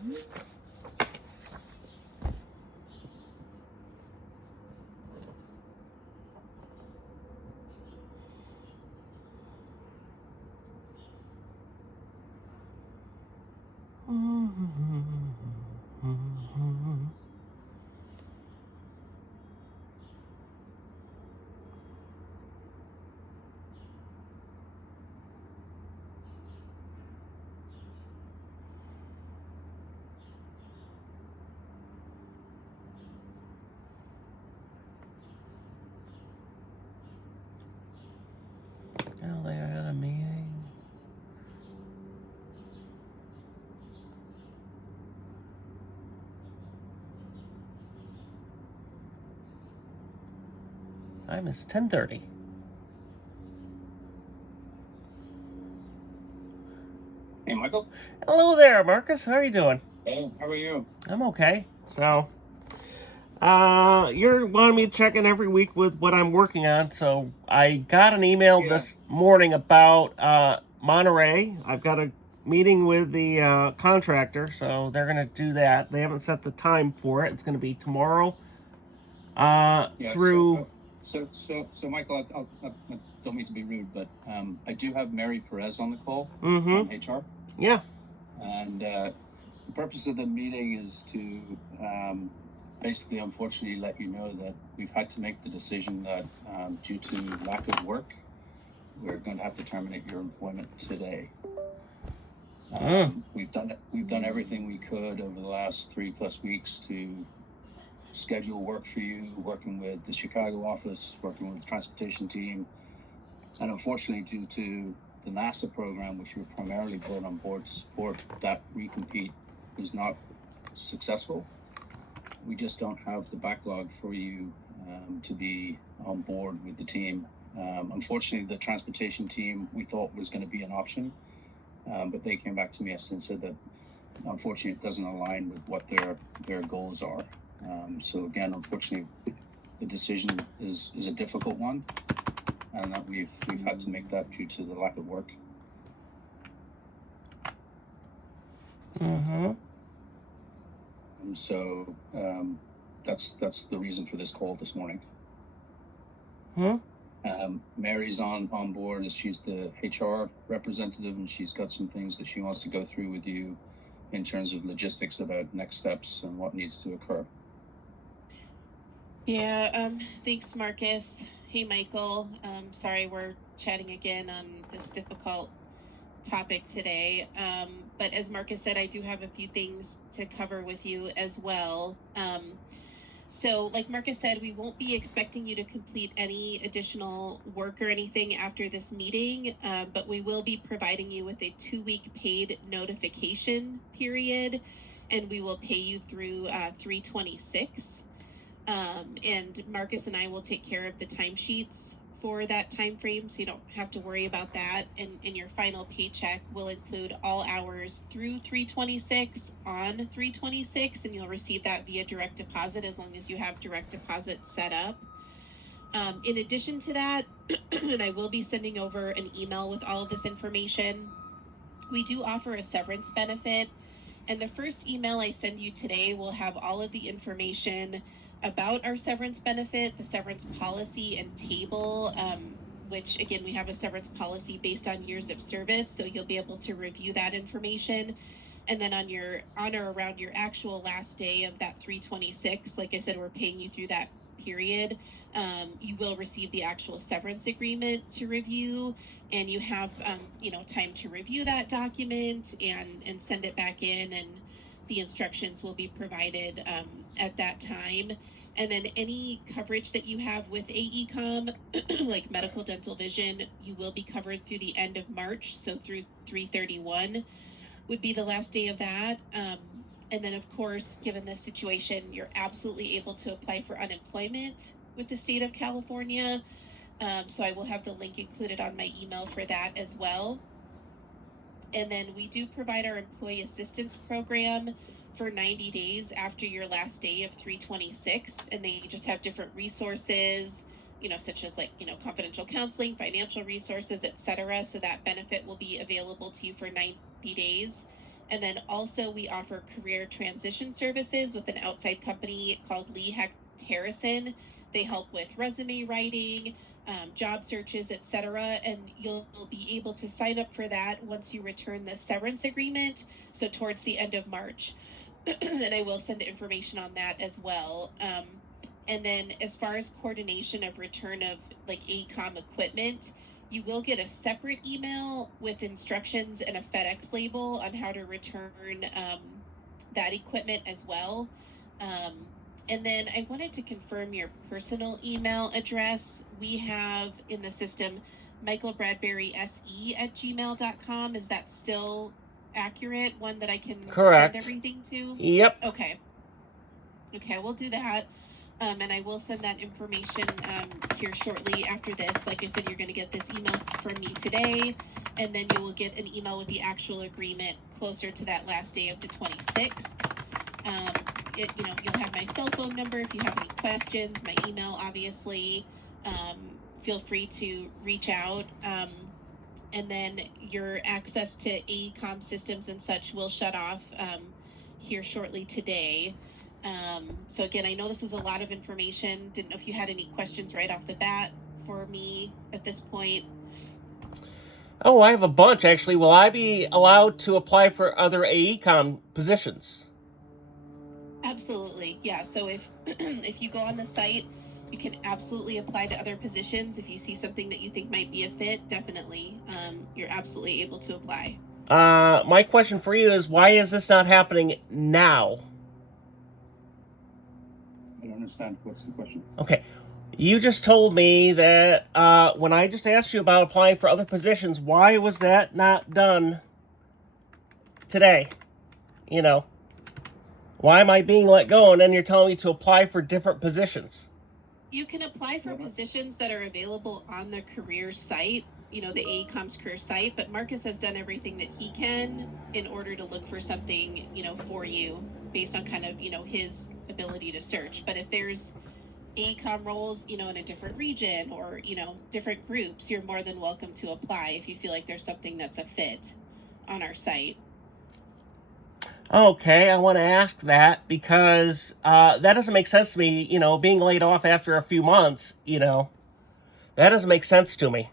Oh, they had a meeting. Time is 10:30. Hey, Michael. Hello there, Marcus. How are you doing? Hey, how are you? I'm okay. So, you're wanting me to check in every week with what I'm working on. So I got an email this morning about Monterey. I've got a meeting with the contractor, so they're going to do that. They haven't set the time for it. It's going to be tomorrow. Through. So, Michael, I don't mean to be rude, but I do have Mary Perez on the call from HR. Yeah. And the purpose of the meeting is to basically, unfortunately, let you know that we've had to make the decision that due to lack of work, we're going to have to terminate your employment today. We've done everything we could over the last 3+ weeks to schedule work for you, working with the Chicago office, working with the transportation team, and unfortunately, due to the NASA program, which we primarily brought on board to support that recompete, was not successful. We just don't have the backlog for you to be on board with the team. Unfortunately, the transportation team we thought was going to be an option, but they came back to me and said that unfortunately it doesn't align with what their goals are. So again, unfortunately, the decision is a difficult one, and that we've had to make that due to the lack of work. And so that's the reason for this call this morning. Mary's on board as she's the HR representative, and she's got some things that she wants to go through with you in terms of logistics about next steps and what needs to occur. Yeah, thanks, Marcus. Hey, Michael. Sorry we're chatting again on this difficult topic today. But as Marcus said, I do have a few things to cover with you as well. So like Marcus said, we won't be expecting you to complete any additional work or anything after this meeting, but we will be providing you with a 2-week paid notification period, and we will pay you through 3/26. And Marcus and I will take care of the timesheets for that time frame, so you don't have to worry about that. And your final paycheck will include all hours through 3/26 on 3/26, and you'll receive that via direct deposit as long as you have direct deposit set up. In addition to that, and I will be sending over an email with all of this information, we do offer a severance benefit, and the first email I send you today will have all of the information about our severance benefit, the severance policy and table, which again, we have a severance policy based on years of service, so you'll be able to review that information. And then on or around your actual last day of that 3/26, like I said, we're paying you through that period, you will receive the actual severance agreement to review, and you have time to review that document and send it back in, and the instructions will be provided at that time. And then any coverage that you have with AECOM, like medical, dental, vision, you will be covered through the end of March, so through 3/31 would be the last day of that. And then, of course, given this situation, you're absolutely able to apply for unemployment with the state of California. So I will have the link included on my email for that as well. And then we do provide our employee assistance program for 90 days after your last day of 3/26. And they just have different resources, such as confidential counseling, financial resources, etc. So that benefit will be available to you for 90 days. And then also we offer career transition services with an outside company called Lee Hecht Harrison. They help with resume writing, job searches, etc. And you'll be able to sign up for that once you return the severance agreement, so towards the end of March. And I will send information on that as well. And then as far as coordination of return of like AECOM equipment, you will get a separate email with instructions and a FedEx label on how to return that equipment as well. And then I wanted to confirm your personal email address. We have in the system michaelbradburyse@gmail.com. Is that still accurate? One that I can Correct. send everything to? Yep. Okay, we'll do that. And I will send that information here shortly after this. Like I said, you're going to get this email from me today, and then you will get an email with the actual agreement closer to that last day of the 26th. You'll have my cell phone number if you have any questions, my email, obviously. Feel free to reach out. And then your access to AECOM systems and such will shut off here shortly today. So again, I know this was a lot of information. Didn't know if you had any questions right off the bat for me at this point. Oh, I have a bunch, actually. Will I be allowed to apply for other AECOM positions? Absolutely, yeah. So if if you go on the site, you can absolutely apply to other positions. If you see something that you think might be a fit, definitely, you're absolutely able to apply. My question for you is, why is this not happening now? I don't understand. What's the question? Okay. You just told me that when I just asked you about applying for other positions, why was that not done today? Why am I being let go and then you're telling me to apply for different positions? You can apply for positions that are available on the career site, the AECOM's career site, but Marcus has done everything that he can in order to look for something, for you based on kind of, his ability to search. But if there's AECOM roles, in a different region or, different groups, you're more than welcome to apply if you feel like there's something that's a fit on our site. Okay, I want to ask that because that doesn't make sense to me, being laid off after a few months, that doesn't make sense to me.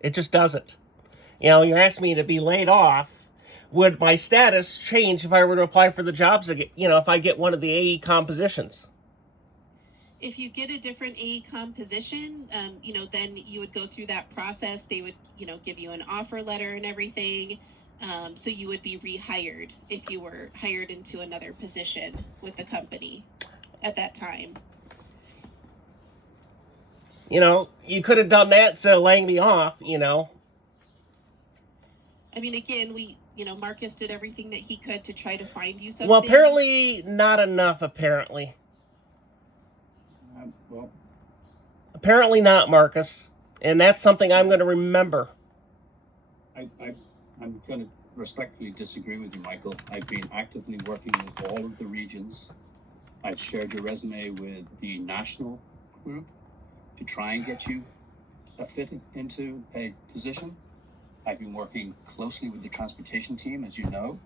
It just doesn't. You're asking me to be laid off. Would my status change if I were to apply for the jobs again, if I get one of the AECOM positions? If you get a different AECOM position, then you would go through that process. They would, give you an offer letter and everything. So you would be rehired if you were hired into another position with the company at that time. You could have done that instead of laying me off, I mean, again, Marcus did everything that he could to try to find you something. Well, apparently not enough, apparently. Well, apparently not, Marcus. And that's something I'm going to remember. I'm going to respectfully disagree with you, Michael. I've been actively working with all of the regions. I've shared your resume with the national group to try and get you a fit into a position. I've been working closely with the transportation team, as you know,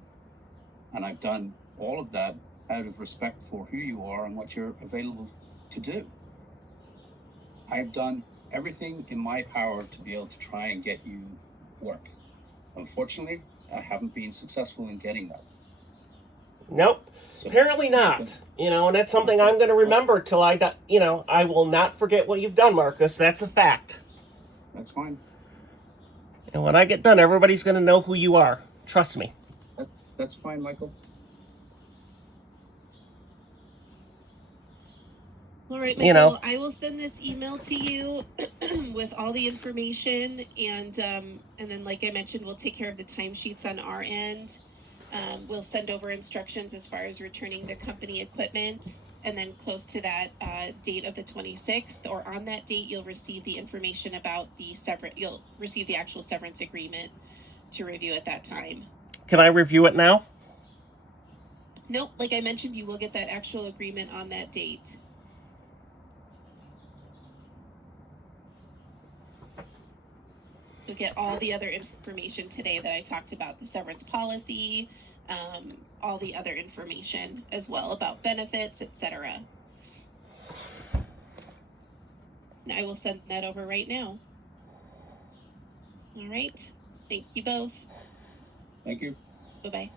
and I've done all of that out of respect for who you are and what you're available to do. I've done everything in my power to be able to try and get you work. Unfortunately, I haven't been successful in getting that. Nope. So, apparently not. And that's something I'm going to remember till I die. I will not forget what you've done, Marcus. That's a fact. That's fine. And when I get done, everybody's going to know who you are. Trust me. That's fine, Michael. All right, Michael, I will send this email to you with all the information, and then, like I mentioned, we'll take care of the timesheets on our end. We'll send over instructions as far as returning the company equipment, and then close to that date of the 26th, or on that date, you'll receive the information about you'll receive the actual severance agreement to review at that time. Can I review it now? Nope, like I mentioned, you will get that actual agreement on that date. You'll get all the other information today that I talked about, the severance policy, all the other information as well about benefits, etc. I will send that over right now. All right. Thank you both. Thank you. Bye-bye.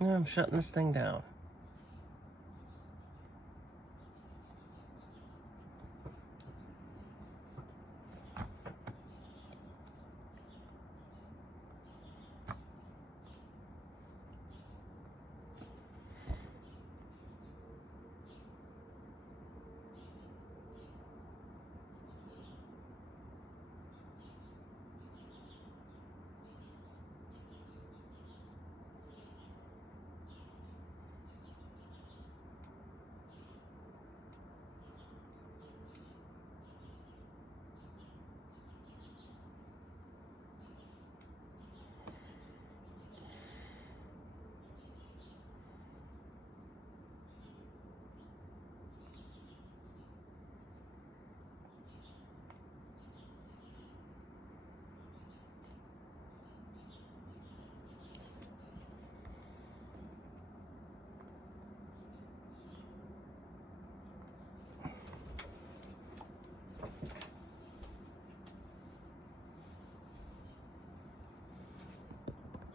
I'm shutting this thing down.